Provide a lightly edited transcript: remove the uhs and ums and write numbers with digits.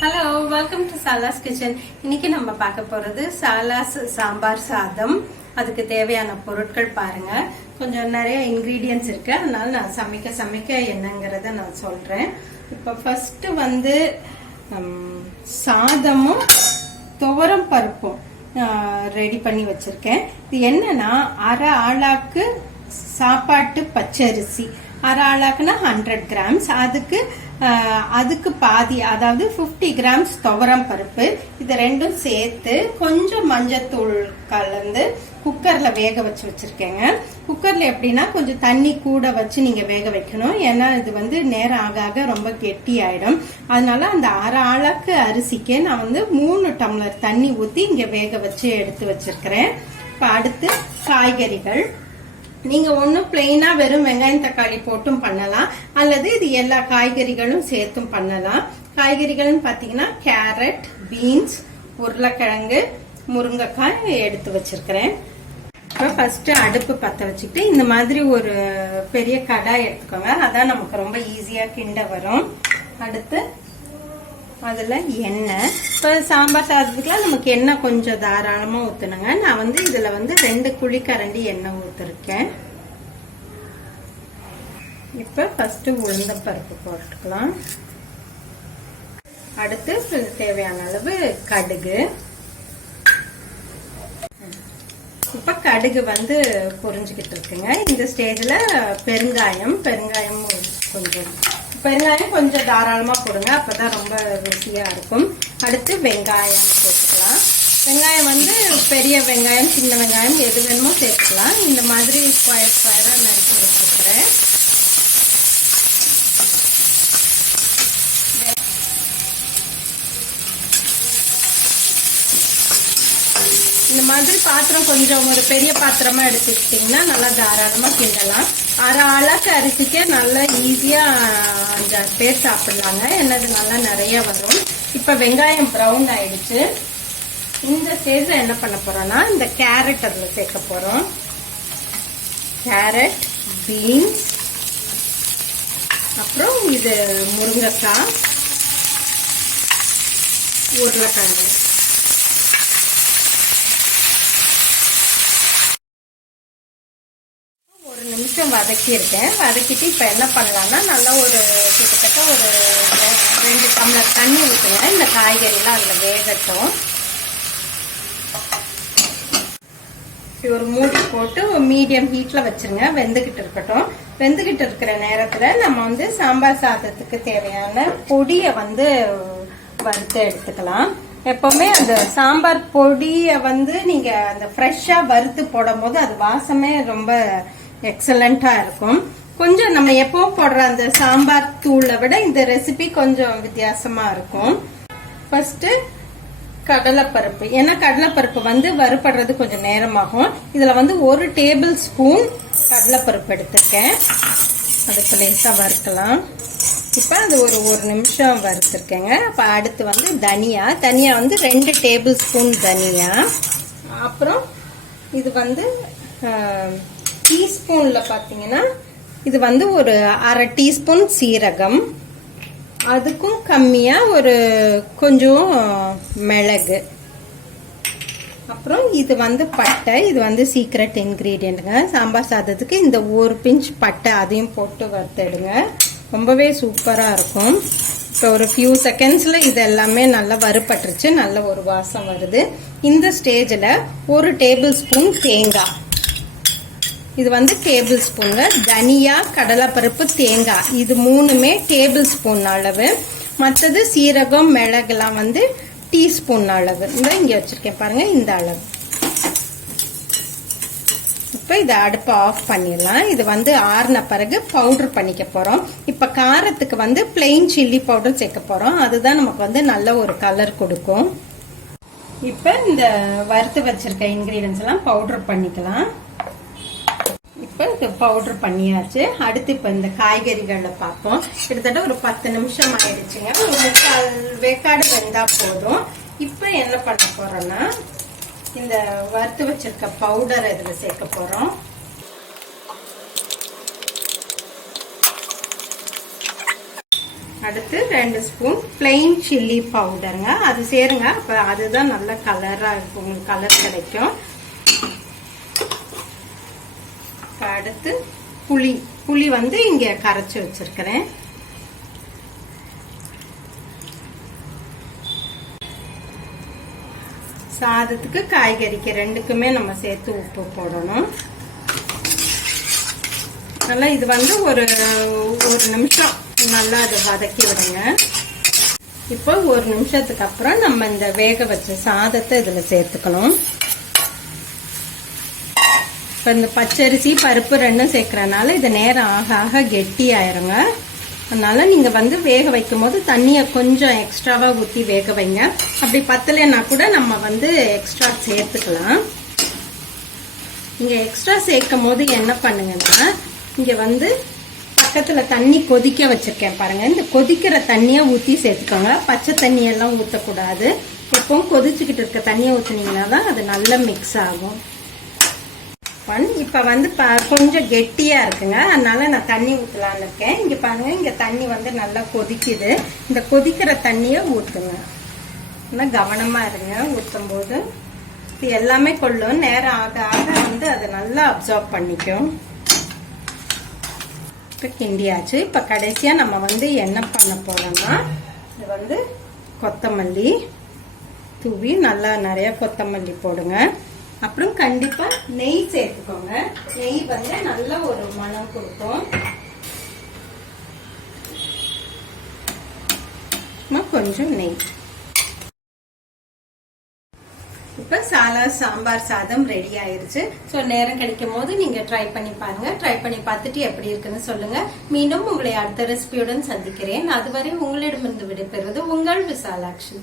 Hello, welcome to Salas Kitchen. இன்னைக்கு நம்ம பார்க்க போறது Salas Sambar Sadam. அதுக்கு தேவையான பொருட்கள் பாருங்க. கொஞ்சம் நிறைய ingredients இருக்கு. அதனால நான் சமைக்க என்னங்கறத நான் சொல்றேன். இப்போ ஃபர்ஸ்ட் வந்து சாதமும் துவரம் பருப்பும் ரெடி பண்ணி வச்சிருக்கேன். இது என்னன்னா அரை ஆளாக்கு சாப்பாட்டு பச்சரிசி, அரை ஆளாக்குனா 100 கிராம்ஸ், அதுக்கு பாதி, அதாவது 50 கிராம்ஸ் துவரம் பருப்பு. இது ரெண்டும் சேர்த்து கொஞ்சம் மஞ்சத்தூள் கலந்து குக்கர்ல வேக வச்சிருக்கேங்க. குக்கர்ல எப்படின்னா கொஞ்சம் தண்ணி கூட வச்சு நீங்க வேக வைக்கணும். ஏன்னா இது வந்து நேரம் ஆக ரொம்ப கெட்டி ஆயிடும். அதனால அந்த அரை ஆளாக்கு அரிசிக்கு நான் வந்து 3 டம்ளர் தண்ணி ஊத்தி இங்க வேக வச்சு எடுத்து வச்சிருக்கிறேன். இப்ப அடுத்து காய்கறிகள். நீங்க ஒன்னும் பிளெயினா வெறும் வெங்காயம் தக்காளி போட்டும் பண்ணலாம், அல்லது இது எல்லா காய்கறிகளும் சேர்த்தும் பண்ணலாம். காய்கறிகள் பாத்தீங்கன்னா கேரட், பீன்ஸ், உருளைக்கிழங்கு, முருங்கைக்காய் எடுத்து வச்சிருக்கிறேன். இப்போ ஃபர்ஸ்ட் அடுப்பு பற்ற வச்சுக்கிட்டு இந்த மாதிரி ஒரு பெரிய கடாய் எடுத்துக்கோங்க. அதான் நமக்கு ரொம்ப ஈஸியா கிண்ட வரும். அடுத்து அதுல எண்ணெய். இப்போ சாம்பார் சாதத்துக்குலாம் நமக்கு எண்ணெய் கொஞ்சம் தாராளமா ஊத்தணுங்க. நான் வந்து இதுல வந்து 2 குழிக்கரண்டி எண்ணெய் ஊத்திருக்கேன். இப்ப ஃபர்ஸ்ட் உளுந்த பருப்பு போட்டுக்கலாம். அடுத்து தேவையான அளவு கடுகு. இப்ப கடுகு வந்து பொரிஞ்சுக்கிட்டு இருக்குங்க. இந்த ஸ்டேஜ்ல பெருங்காயம் கொஞ்சம் தாராளமா போடுங்க, அப்பதான் ரொம்ப ருசியா இருக்கும். அடுத்து வெங்காயம் சேர்த்துக்கலாம். வெங்காயம் வந்து பெரிய வெங்காயம், சின்ன வெங்காயம் எது வேணுமோ சேர்த்துக்கலாம். இந்த மாதிரி ஸ்கொயரா நறுக்கி வச்சுக்கிறேன். இந்த மாதிரி பாத்திரம் கொஞ்சம் ஒரு பெரிய பாத்திரமா எடுத்துக்கிட்டீங்கன்னா நல்லா தாராளமா கிண்டலாம். அரை ஆளாக்கு அரிசிக்கு நல்லா ஈஸியா 5 பேர் சாப்பிடலாங்க. என்னது நல்லா நிறைய வரும். இப்ப வெங்காயம் ப்ரௌன் ஆயிடுச்சு. இந்த ஸ்டேஜ்ல என்ன பண்ண போறோம்னா இந்த கேரட் அதுல சேர்க்க போறோம். கேரட், பீன்ஸ், அப்புறம் இது முருங்கைக்காய், உருளைக்கிழங்கு. நிமிஷம் வதக்கி இருக்கேன். வதக்கிட்டு இப்ப என்ன பண்ணலாம்னா நல்லா ஒரு கிட்டத்தட்ட ஒரு 2 டம்ளர் தண்ணி ஊற்றுங்க. இந்த காய்கறி எல்லாம் அதுல வேகட்டும். ஒரு மூடி போட்டு மீடியம் ஹீட்ல வச்சிருங்க. வெந்துகிட்டு இருக்கட்டும். வெந்துகிட்டு இருக்கிற நேரத்துல நம்ம வந்து சாம்பார் சாதத்துக்கு தேவையான பொடியை வந்து வறுத்து எடுத்துக்கலாம். எப்பவுமே அந்த சாம்பார் பொடியை வந்து நீங்க அந்த ஃப்ரெஷ்ஷா வறுத்து போடும் போது அது வாசமே ரொம்ப எக்ஸலண்டா இருக்கும். கொஞ்சம் நம்ம எப்பவும் போடுற அந்த சாம்பார் தூளை விட இந்த ரெசிபி கொஞ்சம் வித்தியாசமா இருக்கும். ஃபர்ஸ்ட் கடலைப்பருப்பு. ஏன்னா கடலைப்பருப்பு வந்து வறுபடுறது கொஞ்சம் நேரமாகும். இதுல வந்து 1 டேபிள் ஸ்பூன் கடலைப்பருப்பு எடுத்திருக்கேன். அதுக்கு லேசா வறுக்கலாம். இப்ப அது ஒரு நிமிஷம் வறுத்திருக்கேங்க. அப்ப அடுத்து வந்து தனியா வந்து 2 டேபிள் ஸ்பூன் தனியா. அப்புறம் இது வந்து டீஸ்பூன்ல பாத்தீங்கன்னா இது வந்து ஒரு அரை டீஸ்பூன் சீரகம், அதுக்கும் கம்மியா ஒரு கொஞ்சம் மிளகு, அப்புறம் இது வந்து பட்டை. இது வந்து சீக்ரெட் இன்கிரீடியன்ட்ங்க சாம்பார் சாதத்துக்கு. இந்த ஒரு பிஞ்ச் பட்டை அதையும் போட்டு வறுத்தெடுங்க. ரொம்பவே சூப்பரா இருக்கும். இப்போ ஒரு ஃபியூ செகண்ட்ஸ்ல இது எல்லாமே நல்லா வறுபட்டுருச்சு. நல்ல ஒரு வாசம் வருது. இந்த ஸ்டேஜ்ல 1 டேபிள் ஸ்பூன் தேங்காய். இது வந்து டேபிள் ஸ்பூன். தனியா, கடலைப்பருப்பு, தேங்காய் இது 3மே டேபிள் ஸ்பூன் அளவு. மற்றது சீரகம், மிளகுலாம் வந்து டீஸ்பூன் அளவு. இந்த இங்க வச்சிருக்கேன் பாருங்க, இந்த அளவு. இப்ப இதை அடுப்பை ஆஃப் பண்ணிடலாம். இது வந்து ஆறின பிறகு பவுடர் பண்ணிக்க போறோம். இப்ப காரத்துக்கு வந்து பிளெயின் சில்லி பவுடர் சேர்க்க போறோம். அதுதான் நமக்கு வந்து நல்ல ஒரு கலர் கொடுக்கும். இப்ப இந்த வறுத்து வச்சிருக்க இன்கிரீடியன்ஸ் எல்லாம் பவுடர் பண்ணிக்கலாம். இப்ப இது பவுடர் பண்ணியாச்சு. அடுத்து இப்ப இந்த காய்கறிகளை பார்ப்போம். கிட்டத்தட்ட ஒரு 10 நிமிஷம் ஆயிடுச்சுங்க. ஒரு 3/4 வேக்காடு வெந்தா போதும். இப்ப என்ன பண்ண போறோம்னா இந்த வறுத்து வச்சிருக்க பவுடர் இதுல சேர்க்க போறோம். அடுத்து 2 ஸ்பூன் பிளெயின் சில்லி பவுடருங்க. அது சேருங்க, அப்ப அதுதான் நல்ல கலரா இருக்கும், உங்களுக்கு கலர் கிடைக்கும். அடுத்து புளி வந்து இங்க கரைச்சு வச்சிருக்கிறேன். சாதத்துக்கு காய்கறிக்கு ரெண்டுக்குமே நம்ம சேர்த்து உப்பு போடணும். நல்லா இது வந்து ஒரு நிமிஷம் நல்லா அதை வதக்கி விடுங்க. இப்போ 1 நிமிஷத்துக்கு அப்புறம் நம்ம இந்த வேக வச்ச சாதத்தை இதுல சேர்த்துக்கணும். இப்போ இந்த பச்சரிசி பருப்பு ரெண்டும் சேர்க்கறதுனால இது நேரம் ஆக ஆக கெட்டி ஆயிருங்க. அதனால நீங்க வந்து வேக வைக்கும் போது தண்ணியை கொஞ்சம் எக்ஸ்ட்ராவா ஊற்றி வேக வைங்க. அப்படி பத்தலைன்னா கூட நம்ம வந்து எக்ஸ்ட்ரா சேர்த்துக்கலாம். நீங்க எக்ஸ்ட்ரா சேர்க்கும் போது என்ன பண்ணுங்கன்னா, இங்க வந்து பக்கத்துல தண்ணி கொதிக்க வச்சிருக்கேன் பாருங்க. இந்த கொதிக்கிற தண்ணியை ஊற்றி சேர்த்துக்கோங்க. பச்சை தண்ணியெல்லாம் ஊற்றக்கூடாது. எப்பவும் கொதிச்சுக்கிட்டு இருக்க தண்ணியை ஊற்றினீங்கன்னா தான் அது நல்லா மிக்ஸ் ஆகும். இப்ப வந்து கொஞ்சம் கெட்டியா இருக்குங்க, அதனால நான் தண்ணி ஊற்றலான்னு இருக்கேன். இங்க பாருங்க, இங்க தண்ணி வந்து நல்லா கொதிக்குது. இந்த கொதிக்கிற தண்ணியை ஊற்றுங்க. ஆனால் கவனமா இருங்க ஊற்றும் போது. இது எல்லாமே கொள்ளும், நேரம் ஆக ஆக வந்து அதை நல்லா அப்சார்ப் பண்ணிக்கும். இப்போ கிண்டியாச்சு. இப்போ கடைசியா நம்ம வந்து என்ன பண்ண போறோம்னா, இது வந்து கொத்தமல்லி தூவி நல்லா நிறைய கொத்தமல்லி போடுங்க. அப்புறம் கண்டிப்பா நெய் சேர்த்துக்கோங்க. நெய் வந்து நல்ல ஒரு மணம் கொடுக்கும். கொஞ்சம் நெய். இப்ப சாலாஸ் சாம்பார் சாதம் ரெடி ஆயிருச்சு. சோ நேரம் கிடைக்கும் போது நீங்க ட்ரை பண்ணி பாருங்க. ட்ரை பண்ணி பார்த்துட்டு எப்படி இருக்குன்னு சொல்லுங்க. மீண்டும் உங்களை அடுத்த ரெசிபியுடன் சந்திக்கிறேன். அதுவரை உங்களிடமிருந்து விடைபெறுவது உங்கள் விசாலாட்சி.